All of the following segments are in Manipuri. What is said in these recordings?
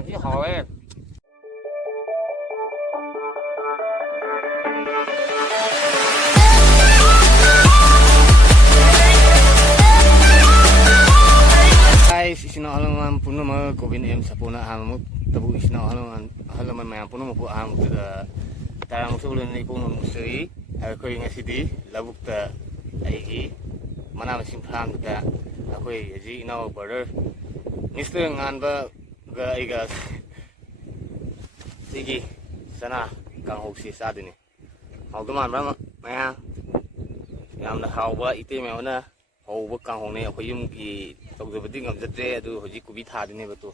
Nanti hawe. Guys, isina halaman puno mga Gobin M sa puna hamot. Tabu isina halaman maya puno mo po hamot da tarang sulo ni kung musri ako yung asidi labuk ta ay mana simpang da ako ji ina border Mister ngan ba ga iga sige sana kang hoksi sa din hau duman ba maya yamna hau ba ite me ona hau ba kang hong ne ako yung gi tawdabadi ngamjatre adu hoji kubi thadine ba to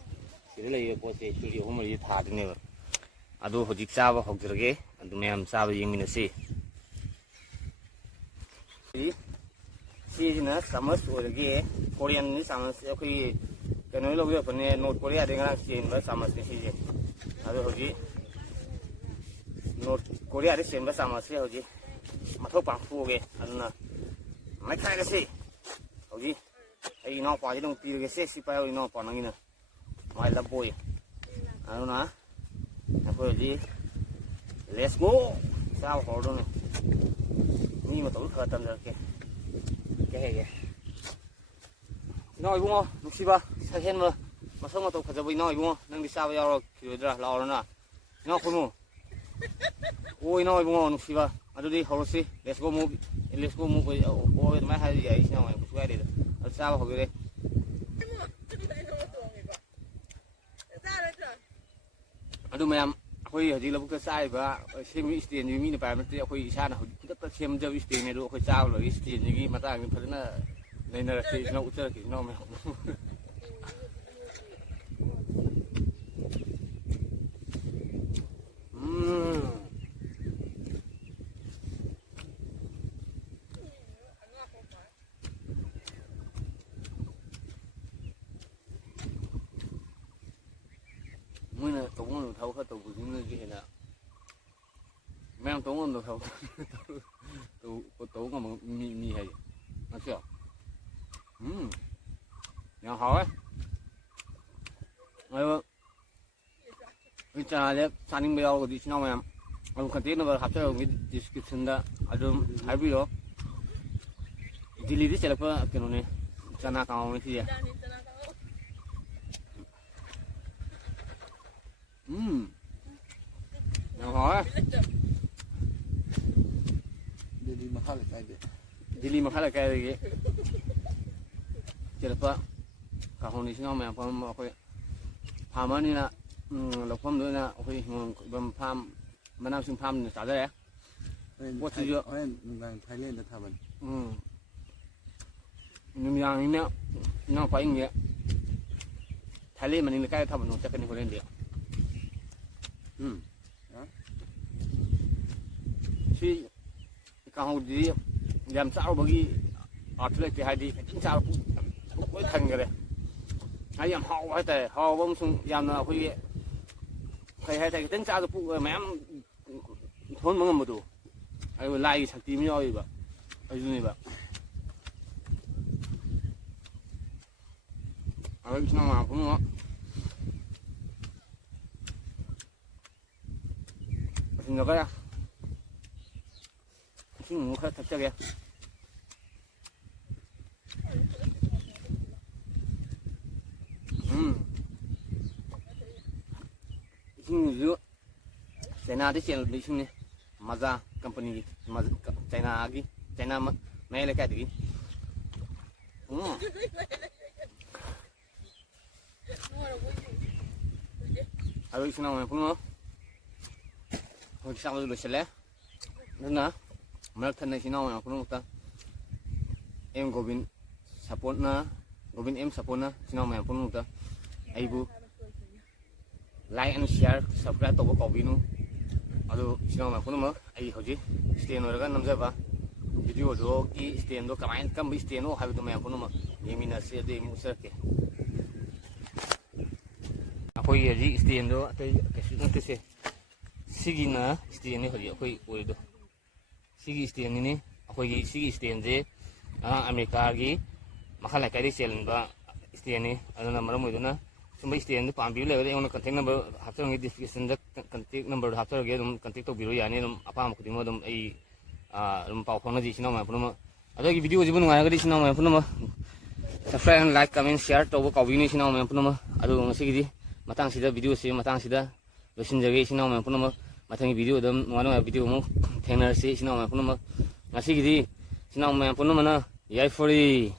sire lay pote suri homari thadine ba adu hoji chaba hogjerge adu mayam chaba yengminasi Sina samas orge Korean ni samas akoi kano lo yo pone North Korea de ngana sin ba samas ni sije adu hoji North Korea de sin ba samas se hoji mathok pang fu ge aduna mai khai ga se hoji ai no pa ji dong pi ge se si pa ai no pa nang ina mai la boy aduna ako hoji let's go sao ho do ni ma to kha tam ke cái nói đúng không lúc xí ba sao khen mà sao mà tàu phải nói đúng không đang đi sao bây giờ kiểu ra lo rồi nè nó không mua ôi nói đúng không lúc xí ba à đi hầu xí let's go move ôi mấy hai vậy sao mà cũng quay đi được sao hầu đi à đúng em khôi ở đây là bức sai và xem tiền như mình phải mình khôi xa nào rất là xem cho tiền này đâu khôi sao rồi tiền như cái mà ta mình thấy là này là thì nó cũng chơi thì nó mới học mới là tống nó thâu hết tàu của những người kia nè mấy tống nó thâu tàu mà mi hay nó chưa nhà hỏi rồi cái trà đấy санing bèo đi nào mà ông cần tiền nó hợp cho cái description đó ở trong hai video delivery sẽ là cái nó này chana cao này thì nhà hỏi Dili makhala cái gì chỉ là cả hôm nay chúng mình farm khơi farm này là lộc farm nữa là khơi bầm farm mà nam sinh farm sao đấy what is your Thailand that happen nhưng mà nó phải như Thailand mình là cái thằng nó chắc cái này có lên được si kalau di jam sao bagi atlet thì hay đi chính sao cũng có thành rồi hay làm họ hay thế họ bông xuống làm nào phải hay tính sao cũng mẹ thốn mong một đủ hay lại sạc tim nhau vậy ấy như vậy ở chỗ nào cũng có nó cái xin ngủ khát thật cho kìa xin ngủ China đi xem đi xem nè Mazda company China gì China mấy là cái gì ở chỗ nào mà cũng có hồi sau rồi sẽ lẽ nên là mấy thân này nào mà cũng không em Gobin support na Gobin em support na nào mà cũng không ai bu like and share subscribe to ko binu adu nào mà cũng mà ai hoji stand rồi cái năm giờ ba video đó cái stand đó kamai kam bi stand đó hai tụi mình cũng mà yemina se de musa ke khoi ji stand đó cái sự se sigina stand này hoji khoi oi do sigi stand ni khoi sigi stand je America gi makhala kai sel ba stand ni aduna maram oi do na ꯁꯨꯝꯕ ꯁ꯭ꯇꯦꯟꯗꯨ ꯄꯥꯝꯕꯤꯕ ꯂꯩꯔꯒꯗꯤ ꯑꯩꯉꯣꯟꯗ ꯀꯟꯇꯦꯛ ꯅꯝꯕꯔ ꯍꯥꯞꯆꯔꯝꯒꯦ ꯗꯤꯁꯀ꯭ꯔꯤꯞꯁꯟꯗ ꯀꯟꯇꯦꯛ ꯅꯝꯕꯔꯗꯣ ꯍꯥꯞꯆꯔꯒꯦ ꯑꯗꯨꯝ ꯀꯟꯇꯦꯛ ꯇꯧꯕꯤꯔꯣ ꯌꯥꯅꯤ ꯑꯗꯨꯝ ꯑꯄꯥꯝꯕ ꯈꯨꯗꯤꯡꯃꯛ ꯑꯗꯨꯝ ꯑꯩ ꯑꯗꯨꯝ ꯄꯥꯎ ꯐꯥꯎꯅꯖꯩ ꯏꯆꯤꯟ ꯏꯅꯥꯎ ꯃꯌꯥꯝ ꯄꯨꯝꯅꯃꯛ ꯑꯗꯨꯒꯤ ꯚꯤꯗꯤꯑꯣꯁꯤꯕꯨ ꯅꯨꯡꯉꯥꯏꯔꯒꯗꯤ ꯏꯆꯤꯟ ꯏꯅꯥꯎ ꯃꯌꯥꯝ ꯄꯨꯝꯅꯃꯛ ꯁꯕꯁꯀ꯭ꯔꯥꯏꯕ ꯑꯦꯟ ꯂꯥꯏꯛ ꯀꯃꯦꯟ ꯁꯤꯌꯥꯔ ꯇꯧꯕ ꯀꯥꯎꯕꯤꯒꯅꯨ ꯏꯆꯤꯟ ꯏꯅꯥꯎ ꯃꯌꯥꯝ ꯄꯨꯝꯅꯃꯛ ꯑꯗꯨ ꯉꯁꯤꯒꯤꯗꯤ ꯃꯇꯥꯡꯁꯤꯗ ꯚꯤꯗꯤꯑꯣꯁꯤ ꯃꯇꯥꯡꯁꯤꯗ ꯂꯣꯏꯁꯤꯟꯖꯔꯒꯦ ꯏꯆꯤꯟ ꯏꯅꯥꯎ ꯃꯌꯥꯝ ꯄꯨꯝꯅꯃꯛ ꯃꯊꯪꯒꯤ ꯚꯤꯗꯤꯑꯣꯗ ꯅꯨꯡꯉꯥꯏ ꯅꯨꯡꯉꯥꯏꯕ ꯚꯤꯗꯤꯑꯣ ꯑꯃꯨꯛ ꯊꯦꯡꯅꯔꯁꯤ ꯏꯆꯤꯟ ꯏꯅꯥꯎ ꯃꯌꯥꯝ ꯄꯨꯝꯅꯃꯛ ꯉꯁꯤꯒꯤꯗꯤ ꯏꯆꯤꯟ ꯏꯅꯥꯎ ꯃꯌꯥꯝ ꯄꯨꯝꯅꯃꯛꯅ ꯌꯥꯏꯐꯔꯦ